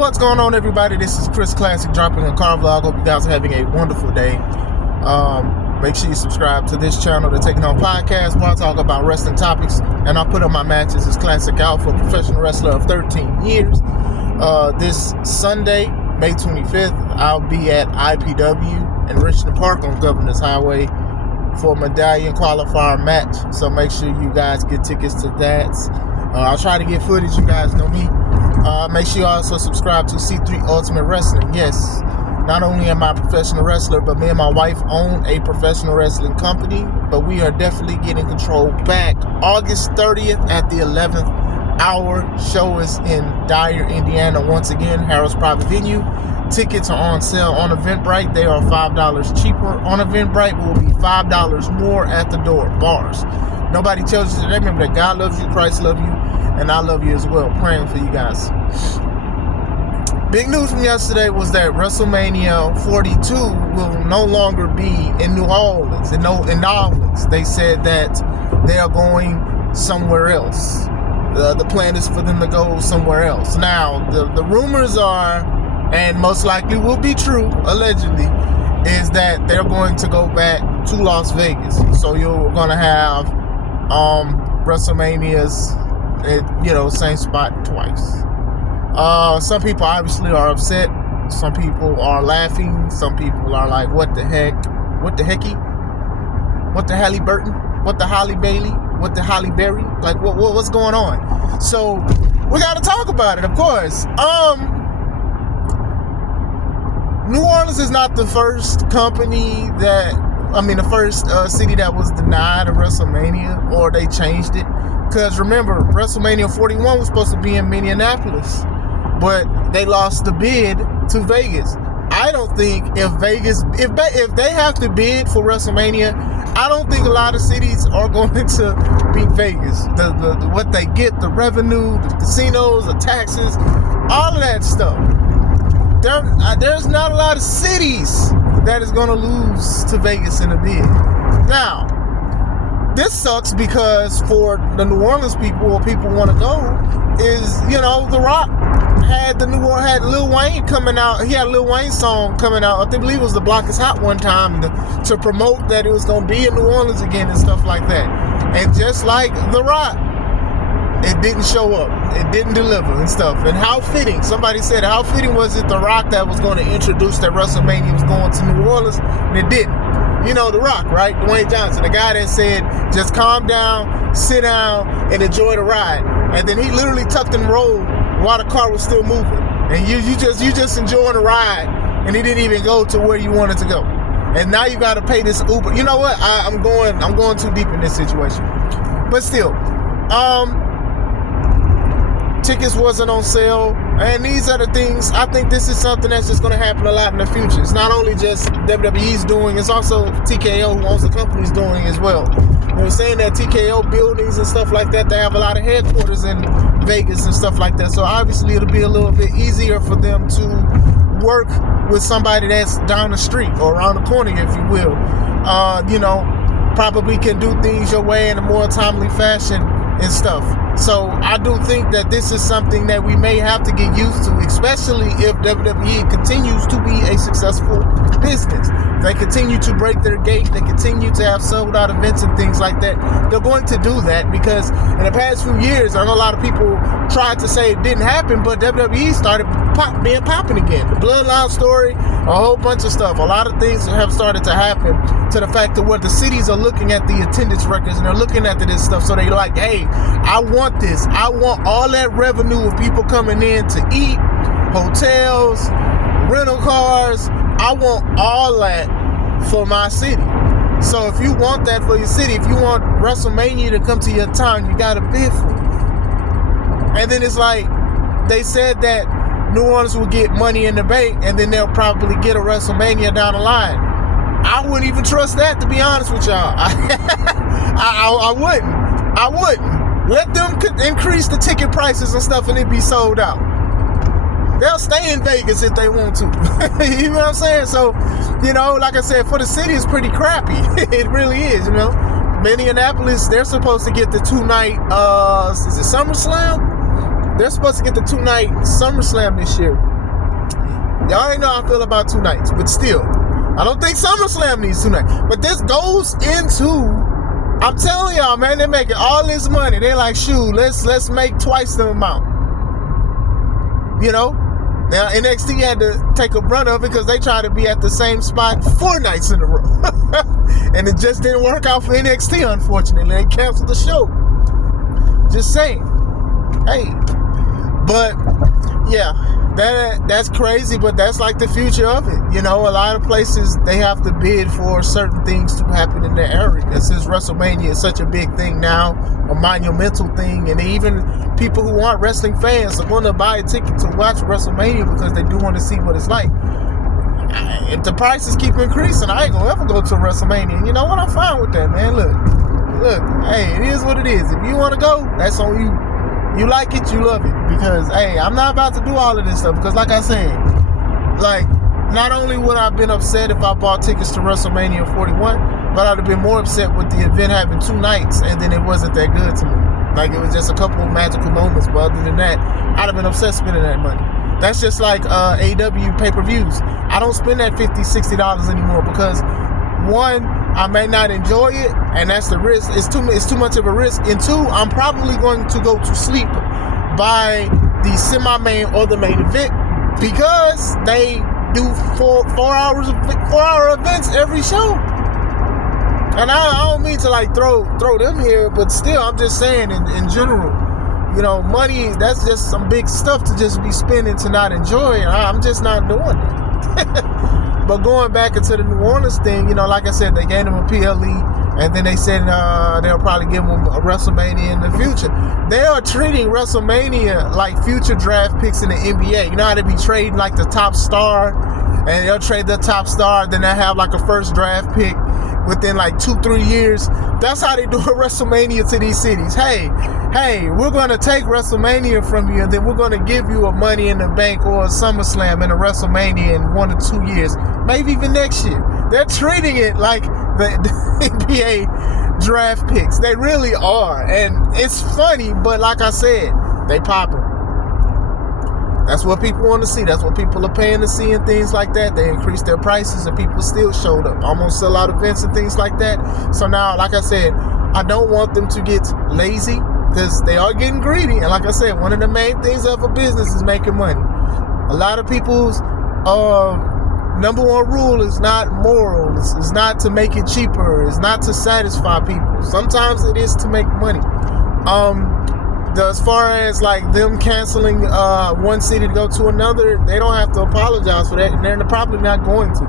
What's going on, everybody? This is Chris Classic dropping a car vlog. Hope you guys are having a wonderful day. Make sure you subscribe to this channel, the Taking On Podcast, where I talk about wrestling topics and I put up my matches as Classic Alpha, professional wrestler of 13 years. This Sunday, May 25th, I'll be at IPW in Richmond Park on Governor's Highway for a medallion qualifier match. So make sure you guys get tickets to that. I'll try to get footage. You guys know me. Make sure you also subscribe to C3 Ultimate Wrestling. Yes, not only am I a professional wrestler, but me and my wife own a professional wrestling company. But we are definitely getting control back. August 30th at the 11th hour. Show is in Dyer, Indiana. Once again, Harrah's private venue. Tickets are on sale on Eventbrite. They are $5 cheaper on Eventbrite. Will be $5 more at the door. Bars. Nobody tells you to remember that God loves you, Christ loves you, and I love you as well. Praying for you guys. Big news from yesterday was that Wrestlemania 42 will no longer be in New Orleans. In New Orleans, they said that they are going somewhere else. The plan is for them to go somewhere else. Now, the rumors are, and most likely will be true, allegedly, is that they're going to go back to Las Vegas. So you're going to have WrestleMania's at, same spot twice. Some people obviously are upset. Some people are laughing. Some people are like, what the heck? What the hecky? What the Halle Burton? What the Holly Bailey? What the Holly Berry? Like, what's going on? So we got to talk about it, of course. New Orleans is not the first the first city that was denied a WrestleMania, or they changed it. Because remember, WrestleMania 41 was supposed to be in Minneapolis, but they lost the bid to Vegas. I don't think if they have to bid for WrestleMania, I don't think a lot of cities are going to beat Vegas. What they get, the revenue, the casinos, the taxes, all of that stuff. There's not a lot of cities that is going to lose to Vegas in a bid. Now, this sucks because for the New Orleans people, what people want to go is, The Rock had Lil Wayne coming out. He had a Lil Wayne song coming out. I believe it was The Block Is Hot one time to promote that it was going to be in New Orleans again and stuff like that. And just like The Rock, it didn't show up. It didn't deliver and stuff. And how fitting. Somebody said, how fitting was it The Rock that was going to introduce that WrestleMania was going to New Orleans? And it didn't. The Rock, right? Dwayne Johnson, the guy that said, just calm down, sit down, and enjoy the ride. And then he literally tucked and rolled while the car was still moving. And you just enjoying the ride, and he didn't even go to where you wanted to go. And now you got to pay this Uber. You know what? I'm going too deep in this situation. But still, tickets wasn't on sale, and these are the things. I think this is something that's just going to happen a lot in the future. It's not only just WWE's doing, it's also TKO, who owns the company's doing as well. They're saying that TKO buildings and stuff like that, they have a lot of headquarters in Vegas and stuff like that, so obviously it'll be a little bit easier for them to work with somebody that's down the street or around the corner, if you will. Probably can do things your way in a more timely fashion and stuff. So I do think that this is something that we may have to get used to, especially if WWE continues to be a successful business. They continue to break their gate. They continue to have sold out events and things like that. They're going to do that because in the past few years, I know a lot of people tried to say it didn't happen, but WWE started being popping again. The Bloodline story, a whole bunch of stuff. A lot of things have started to happen to the fact that where the cities are looking at the attendance records and they're looking at this stuff. So they're like, hey, I want this. I want all that revenue of people coming in to eat, hotels, rental cars. I want all that for my city. So if you want that for your city, if you want WrestleMania to come to your town, you got to bid for it. And then it's like, they said that New Orleans will get Money in the Bank, and then they'll probably get a WrestleMania down the line. I wouldn't even trust that, to be honest with y'all. I wouldn't. Let them increase the ticket prices and stuff, and it be sold out. They'll stay in Vegas if they want to. You know what I'm saying? So, like I said, for the city, it's pretty crappy. It really is, Minneapolis, they're supposed to get the 2-night, is it SummerSlam? they're supposed to get the 2-night SummerSlam this year. Y'all already know how I feel about 2 nights, but still, I don't think SummerSlam needs 2 nights. But this goes into, I'm telling y'all, man, they're making all this money. They're like, shoot, let's make twice the amount. You know? Now, NXT had to take a brunt of it because they tried to be at the same spot 4 nights in a row. And it just didn't work out for NXT, unfortunately. They canceled the show. Just saying. Hey. But, yeah, that's crazy, but that's like the future of it. You know, a lot of places, they have to bid for certain things to happen in their area. And since WrestleMania is such a big thing now, a monumental thing, and even people who aren't wrestling fans are going to buy a ticket to watch WrestleMania because they do want to see what it's like. If the prices keep increasing, I ain't going to ever go to WrestleMania. And you know what? I'm fine with that, man. Look, hey, it is what it is. If you want to go, that's on you. You like it, you love it. Because, hey, I'm not about to do all of this stuff. Because, like I said, like, not only would I have been upset if I bought tickets to WrestleMania 41, but I'd have been more upset with the event having 2 nights and then it wasn't that good to me. Like, it was just a couple of magical moments. But other than that, I'd have been upset spending that money. That's just like AEW pay-per-views. I don't spend that $50, $60 anymore because, one, I may not enjoy it, and that's the risk. It's too much of a risk. And 2, I'm probably going to go to sleep by the semi-main or the main event because they do 4-hour events every show. And I don't mean to like throw them here, but still, I'm just saying in general, you know, money, that's just some big stuff to just be spending to not enjoy, and I'm just not doing it. But going back into the New Orleans thing, you know, like I said, they gave them a PLE, and then they said they'll probably give them a WrestleMania in the future. They are treating WrestleMania like future draft picks in the NBA. You know how they be trading like the top star, and they'll trade the top star, then they'll have like a first draft pick within like 2-3 years. That's how they do a WrestleMania to these cities. Hey, we're going to take WrestleMania from you, and then we're going to give you a Money in the Bank or a SummerSlam and a WrestleMania in 1 or 2 years, maybe even next year. They're treating it like the NBA draft picks. They really are. And it's funny, but like I said, they popping. That's what people want to see. That's what people are paying to see and things like that. They increased their prices and people still showed up. Almost sell out events and things like that. So now, like I said, I don't want them to get lazy because they are getting greedy. And like I said, one of the main things of a business is making money. A lot of people's number one rule is not moral. It's not to make it cheaper. It's not to satisfy people. Sometimes it is to make money. As far as like them canceling one city to go to another, they don't have to apologize for that, and they're probably not going to.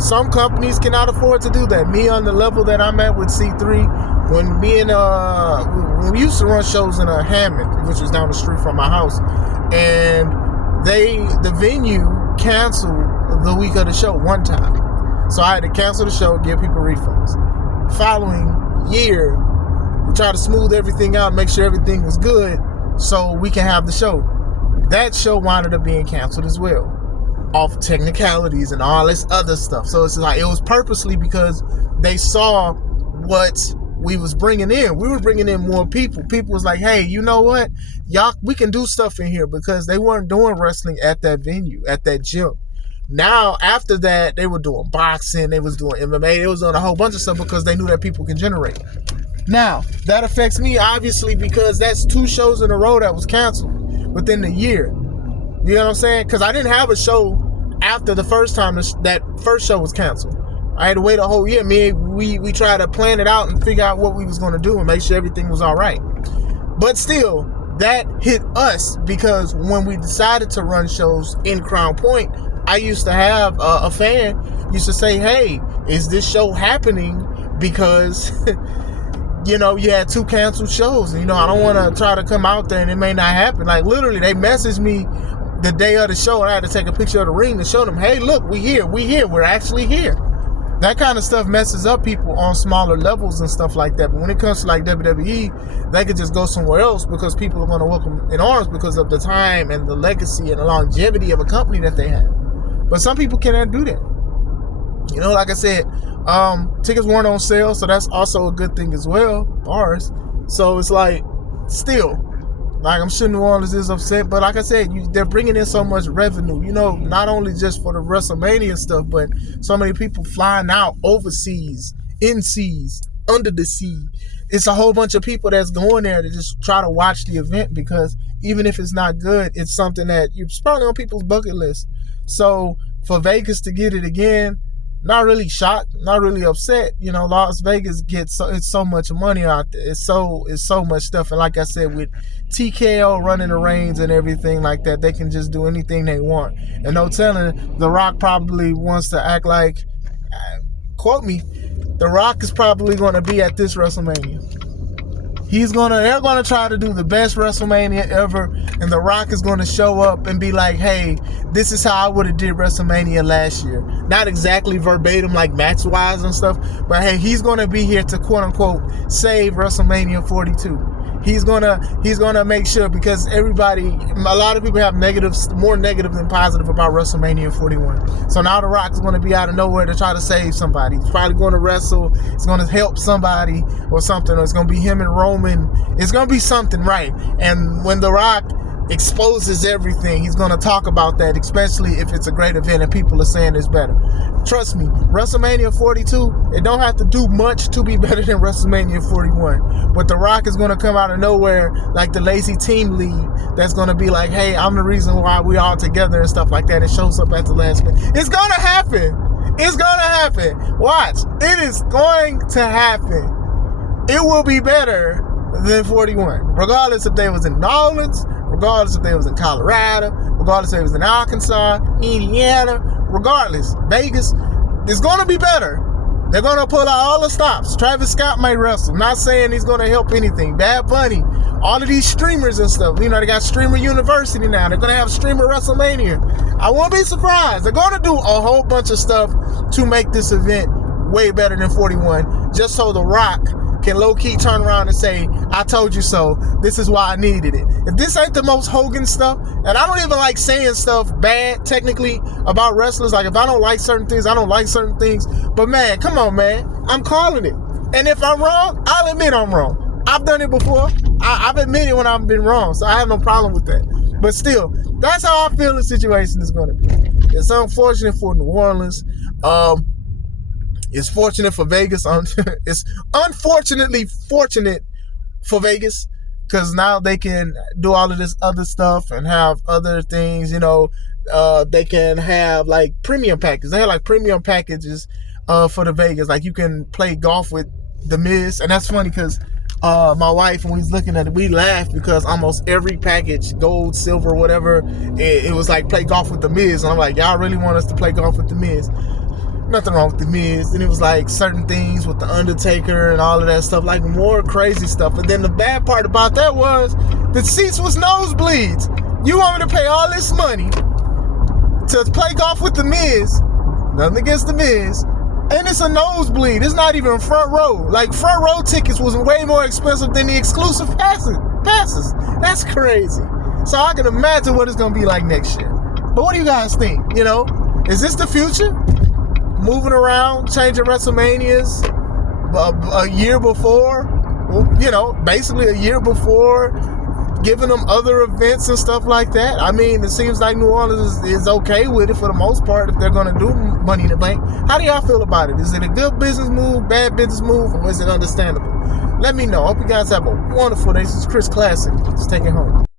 Some companies cannot afford to do that. Me, on the level that I'm at with C3, when we used to run shows in Hammond, which was down the street from my house, and the venue canceled the week of the show one time, so I had to cancel the show, give people refunds. Following year, we try to smooth everything out, make sure everything was good so we can have the show. That show wound up being canceled as well, off technicalities and all this other stuff. So it's like, it was purposely because they saw what we was bringing in. We were bringing in more people. People was like, hey, you know what? Y'all, we can do stuff in here, because they weren't doing wrestling at that venue, at that gym. Now, after that, they were doing boxing, they was doing MMA, they was doing a whole bunch of stuff because they knew that people can generate. Now, that affects me, obviously, because that's 2 shows in a row that was canceled within the year. You know what I'm saying? Because I didn't have a show after the first time that first show was canceled. I had to wait a whole year. We tried to plan it out and figure out what we was going to do and make sure everything was all right. But still, that hit us because when we decided to run shows in Crown Point, I used to have a fan used to say, hey, is this show happening? Because... you know, you had 2 canceled shows. And, you know, I don't want to try to come out there and it may not happen. Like, literally, they messaged me the day of the show, and I had to take a picture of the ring to show them, hey, look, we're here. We're actually here. That kind of stuff messes up people on smaller levels and stuff like that. But when it comes to, like, WWE, they could just go somewhere else because people are going to welcome in arms because of the time and the legacy and the longevity of a company that they have. But some people cannot do that. You know, like I said, tickets weren't on sale, so that's also a good thing as well, bars. So it's like, still, Like, I'm sure New Orleans is upset, but like I said, they're bringing in so much revenue. You know, not only just for the WrestleMania stuff, but so many people flying out overseas, in seas, under the sea. It's a whole bunch of people that's going there to just try to watch the event, because even if it's not good, it's something that it's probably on people's bucket list. So for Vegas to get it again, not really shocked, not really upset. You know, Las Vegas gets it's so much money out there. It's so much stuff. And like I said, with TKO running the reins and everything like that, they can just do anything they want. And no telling, The Rock probably wants to act like, quote me, The Rock is probably going to be at this WrestleMania. They're gonna try to do the best WrestleMania ever, and The Rock is gonna show up and be like, hey, this is how I would have did WrestleMania last year. Not exactly verbatim like match-wise and stuff, but hey, he's gonna be here to quote-unquote save WrestleMania 42. He's gonna make sure, because a lot of people have more negative than positive about WrestleMania 41. So now The Rock is gonna be out of nowhere to try to save somebody. He's probably gonna wrestle. He's gonna help somebody or something. Or it's gonna be him and Roman. It's gonna be something, right? And when The Rock exposes everything, he's going to talk about that, especially if it's a great event and people are saying it's better. Trust me, WrestleMania 42, it don't have to do much to be better than WrestleMania 41. But The Rock is going to come out of nowhere like the lazy team lead that's going to be like, hey, I'm the reason why we all together and stuff like that. It shows up at the last minute. It's going to happen. It's going to happen. Watch. It is going to happen. It will be better than 41, regardless if they was in New Orleans, regardless if they was in Colorado, regardless if they was in Arkansas, Indiana, regardless, Vegas is going to be better. They're going to pull out all the stops. Travis Scott may wrestle. Not saying he's going to help anything. Bad Bunny, all of these streamers and stuff. You know, they got Streamer University now. They're going to have Streamer WrestleMania. I won't be surprised. They're going to do a whole bunch of stuff to make this event way better than 41, just so The Rock can low-key turn around and say, I told you so. This is why I needed it. If this ain't the most Hogan stuff, and I don't even like saying stuff bad, technically, about wrestlers. Like, if I don't like certain things, I don't like certain things. But, man, come on, man. I'm calling it. And if I'm wrong, I'll admit I'm wrong. I've done it before. I've admitted when I've been wrong, so I have no problem with that. But still, that's how I feel the situation is going to be. It's unfortunate for New Orleans. It's fortunate for Vegas. It's unfortunately fortunate for Vegas, because now they can do all of this other stuff and have other things. You know, they can have like premium packages. They have like premium packages for the Vegas. Like, you can play golf with The Miz, and that's funny because my wife, when we was looking at it, we laughed because almost every package, gold, silver, whatever, it was like play golf with The Miz, and I'm like, y'all really want us to play golf with The Miz? Nothing wrong with The Miz. And it was like certain things with The Undertaker and all of that stuff, like more crazy stuff. But then the bad part about that was the seats was nosebleeds. You want me to pay all this money to play golf with The Miz? Nothing against The Miz. And it's a nosebleed. It's not even front row. Like, front row tickets was way more expensive than the exclusive passes. That's crazy. So I can imagine what it's going to be like next year. But what do you guys think? You know, is this the future? Moving around, changing WrestleManias a year before, you know, basically a year before, giving them other events and stuff like that. I mean, it seems like New Orleans is okay with it for the most part if they're going to do Money in the Bank. How do y'all feel about it? Is it a good business move, bad business move, or is it understandable? Let me know. I hope you guys have a wonderful day. This is Chris Classic. Let's take it home.